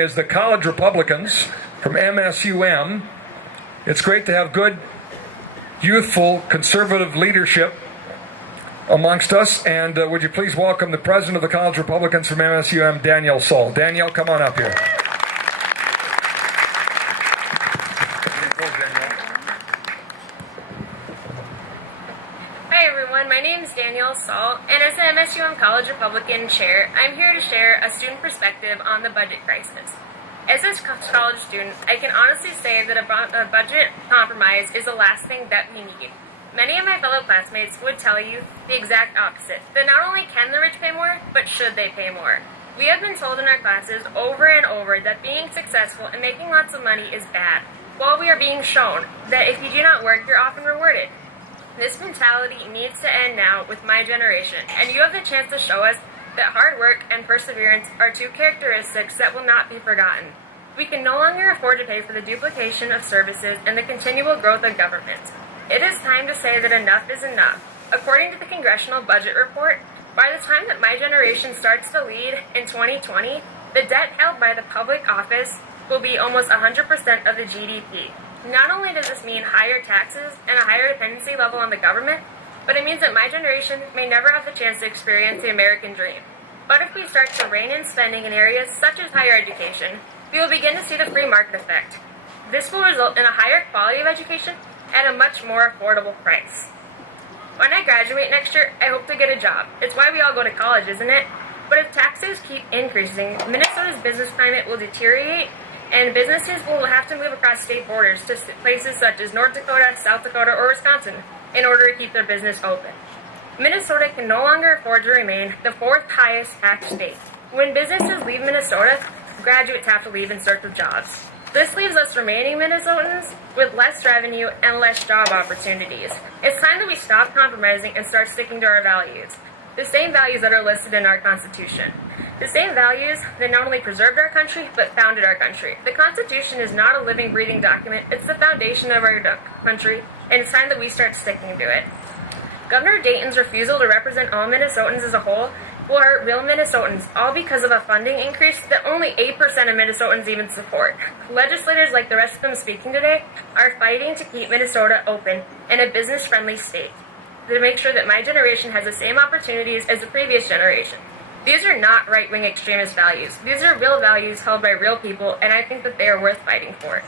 is the College Republicans from MSUM. It's great to have good, youthful, conservative leadership amongst us. And would you please welcome the president of the College Republicans from MSUM, Danielle Saul. Danielle, come on up here. Hi everyone, my name is Danielle Saul, and as the MSUM College Republican Chair, I'm here to share a student perspective on the budget crisis. As a college student, I can honestly say that a budget compromise is the last thing that we need. Many of my fellow classmates would tell you the exact opposite, that not only can the rich pay more, but should they pay more. We have been told in our classes over and over that being successful and making lots of money is bad, while we are being shown that if you do not work, you're often rewarded. This mentality needs to end now with my generation, and you have the chance to show us that hard work and perseverance are two characteristics that will not be forgotten. We can no longer afford to pay for the duplication of services and the continual growth of government. It is time to say that enough is enough. According to the Congressional Budget Report, by the time that my generation starts to lead in 2020, the debt held by the public office will be almost 100% of the GDP. Not only does this mean higher taxes and a higher dependency level on the government, but it means that my generation may never have the chance to experience the American dream. But if we start to rein in spending in areas such as higher education, we will begin to see the free market effect. This will result in a higher quality of education at a much more affordable price. When I graduate next year, I hope to get a job. It's why we all go to college, isn't it? But if taxes keep increasing, Minnesota's business climate will deteriorate, and businesses will have to move across state borders to places such as North Dakota, South Dakota, or Wisconsin in order to keep their business open. Minnesota can no longer afford to remain the fourth highest tax state. When businesses leave Minnesota, graduates have to leave in search of jobs. This leaves us remaining Minnesotans with less revenue and less job opportunities. It's time that we stop compromising and start sticking to our values. The same values that are listed in our Constitution. The same values that not only preserved our country, but founded our country. The Constitution is not a living, breathing document. It's the foundation of our country, and it's time that we start sticking to it. Governor Dayton's refusal to represent all Minnesotans as a whole will hurt real Minnesotans, all because of a funding increase that only 8% of Minnesotans even support. Legislators, like the rest of them speaking today, are fighting to keep Minnesota open and a business-friendly state, to make sure that my generation has the same opportunities as the previous generation. These are not right-wing extremist values. These are real values held by real people, and I think that they are worth fighting for.